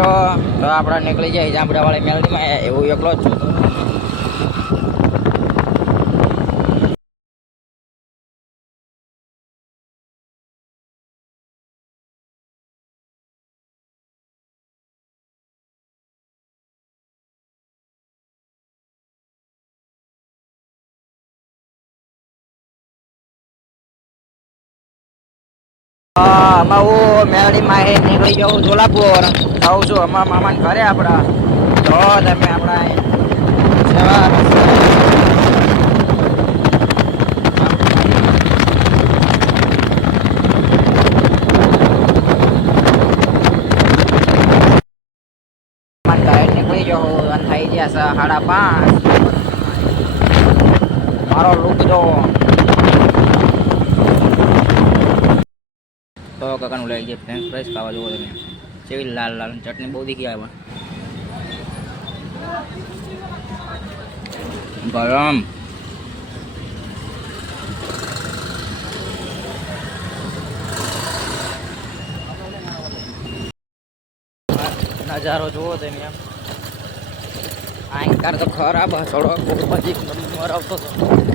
તો આપણે નીકળી જાય જાંબુડાવાળી મેલડીમાં એવું એકલો જ છું. આમાં હું મેલડીમાં નીકળી જાઉં સોલાપુર જાઉં છું અમારા મામાને ઘરે આપણા. તો તમે આપણા ઘરે નીકળી જાઉં થઈ ગયા 5:30. મારો લુક જો તો કાકાનું લઈ જાય ફ્રેન્ચ ફ્રાઈસ ખાવા જુઓ તમે કેવી લાલ લાલ ચટણી બહુ દીખી આવે ગરમ. નજારો જુઓ તમે એમ આંકાર તો ખરાબ થોડો પછી નંબર આવતો હતો.